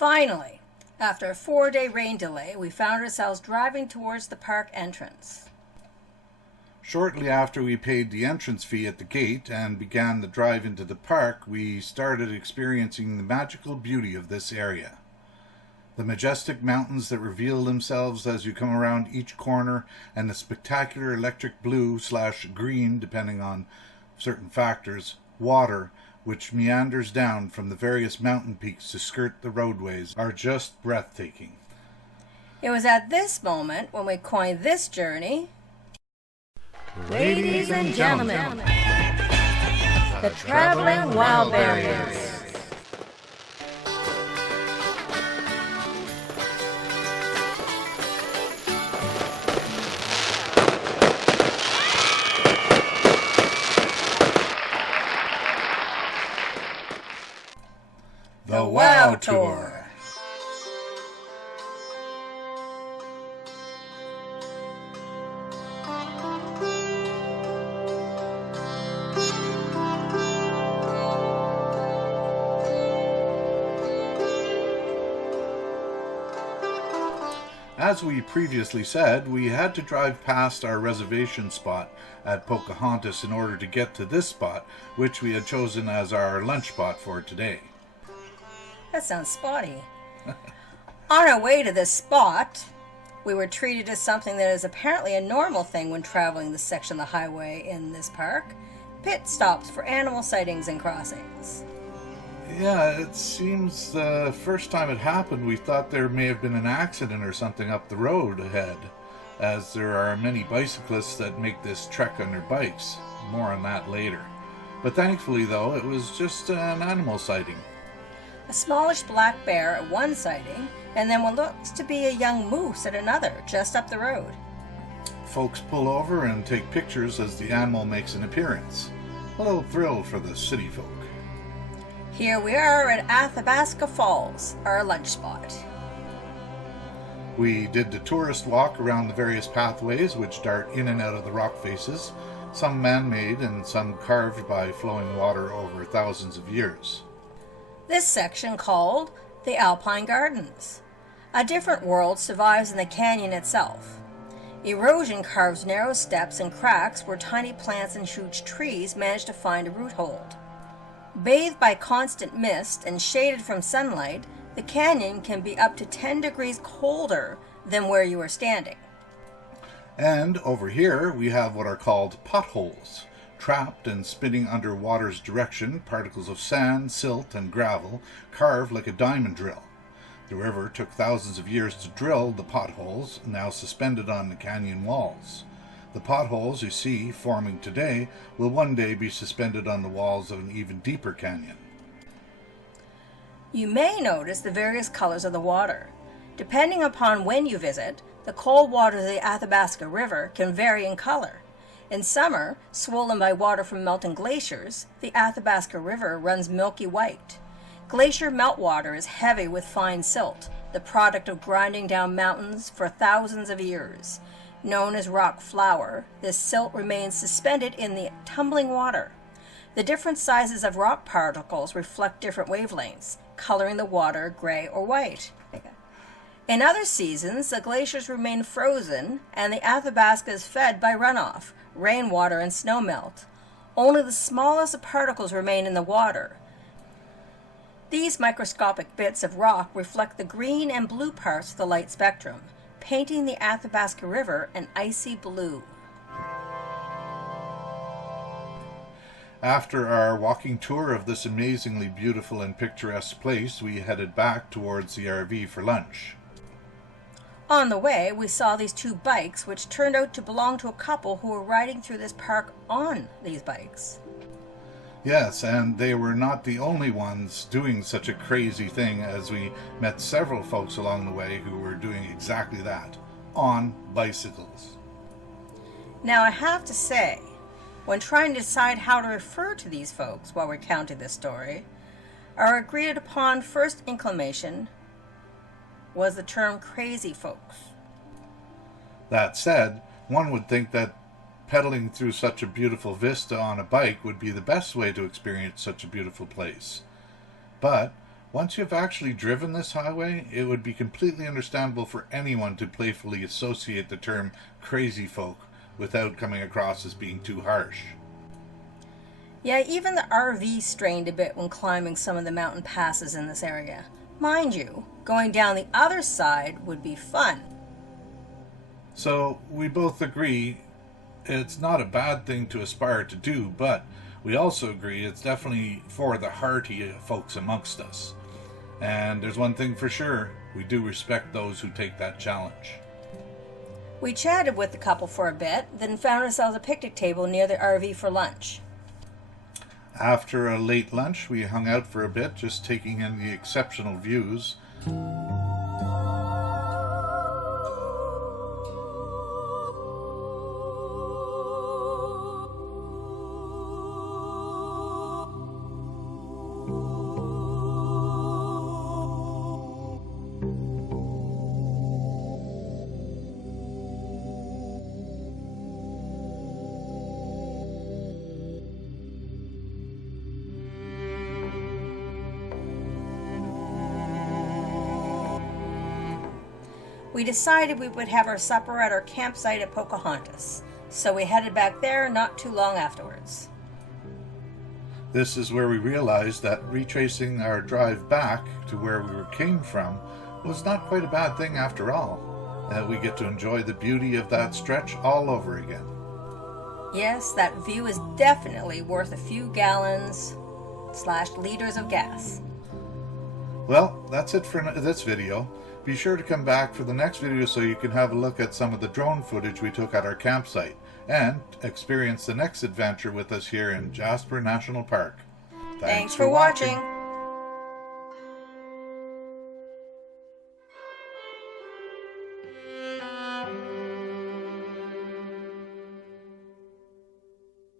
Finally, after a 4-day rain delay, we found ourselves driving towards the park entrance. Shortly after we paid the entrance fee at the gate and began the drive into the park, we started experiencing the magical beauty of this area. The majestic mountains that reveal themselves as you come around each corner, and the spectacular electric blue/green, depending on certain factors, water, which meanders down from the various mountain peaks to skirt the roadways, are just breathtaking. It was at this moment when we coined this journey, ladies and gentlemen, the Traveling Wildberries. The Wow Tour. As we previously said, we had to drive past our reservation spot at Pocahontas in order to get to this spot, which we had chosen as our lunch spot for today. That sounds spotty. On our way to this spot, we were treated to something that is apparently a normal thing when traveling this section of the highway in this park: pit stops for animal sightings and crossings. Yeah, it seems the first time it happened we thought there may have been an accident or something up the road ahead, as there are many bicyclists that make this trek on their bikes. More on that later. But thankfully, though, it was just an animal sighting. A smallish black bear at one sighting, and then what looks to be a young moose at another, just up the road. Folks pull over and take pictures as the animal makes an appearance. A little thrill for the city folk. Here we are at Athabasca Falls, our lunch spot. We did the tourist walk around the various pathways which dart in and out of the rock faces, some man-made and some carved by flowing water over thousands of years. This section, called the Alpine Gardens. A different world survives in the canyon itself. Erosion carves narrow steps and cracks where tiny plants and huge trees manage to find a root hold. Bathed by constant mist and shaded from sunlight, the canyon can be up to 10 degrees colder than where you are standing. And over here we have what are called potholes. Trapped and spinning under water's direction, particles of sand, silt, and gravel carved like a diamond drill. The river took thousands of years to drill the potholes, now suspended on the canyon walls. The potholes you see forming today will one day be suspended on the walls of an even deeper canyon. You may notice the various colors of the water. Depending upon when you visit, the cold water of the Athabasca River can vary in color. In summer, swollen by water from melting glaciers, the Athabasca River runs milky white. Glacier meltwater is heavy with fine silt, the product of grinding down mountains for thousands of years. Known as rock flour, this silt remains suspended in the tumbling water. The different sizes of rock particles reflect different wavelengths, coloring the water gray or white. In other seasons, the glaciers remain frozen and the Athabasca is fed by runoff, rainwater, and snowmelt. Only the smallest of particles remain in the water. These microscopic bits of rock reflect the green and blue parts of the light spectrum, painting the Athabasca River an icy blue. After our walking tour of this amazingly beautiful and picturesque place, we headed back towards the RV for lunch. On the way, we saw these two bikes, which turned out to belong to a couple who were riding through this park on these bikes. Yes, and they were not the only ones doing such a crazy thing, as we met several folks along the way who were doing exactly that, on bicycles. Now, I have to say, when trying to decide how to refer to these folks while recounting this story, our agreed upon first inclination was the term crazy folks. That said, one would think that pedaling through such a beautiful vista on a bike would be the best way to experience such a beautiful place. But Once you've actually driven this highway, it would be completely understandable for anyone to playfully associate the term crazy folk without coming across as being too harsh. Yeah, even the RV strained a bit when climbing some of the mountain passes in this area. Mind you, going down the other side would be fun. So we both agree it's not a bad thing to aspire to do, but we also agree it's definitely for the hearty folks amongst us. And there's one thing for sure, we do respect those who take that challenge. We chatted with the couple for a bit, then found ourselves a picnic table near the RV for lunch. After a late lunch, we hung out for a bit, just taking in the exceptional views. We decided we would have our supper at our campsite at Pocahontas, so we headed back there not too long afterwards. This is where we realized that retracing our drive back to where we came from was not quite a bad thing after all. That we get to enjoy the beauty of that stretch all over again. Yes, that view is definitely worth a few gallons/liters of gas. Well, that's it for this video. Be sure to come back for the next video so you can have a look at some of the drone footage we took at our campsite and experience the next adventure with us here in Jasper National Park. Thanks for watching.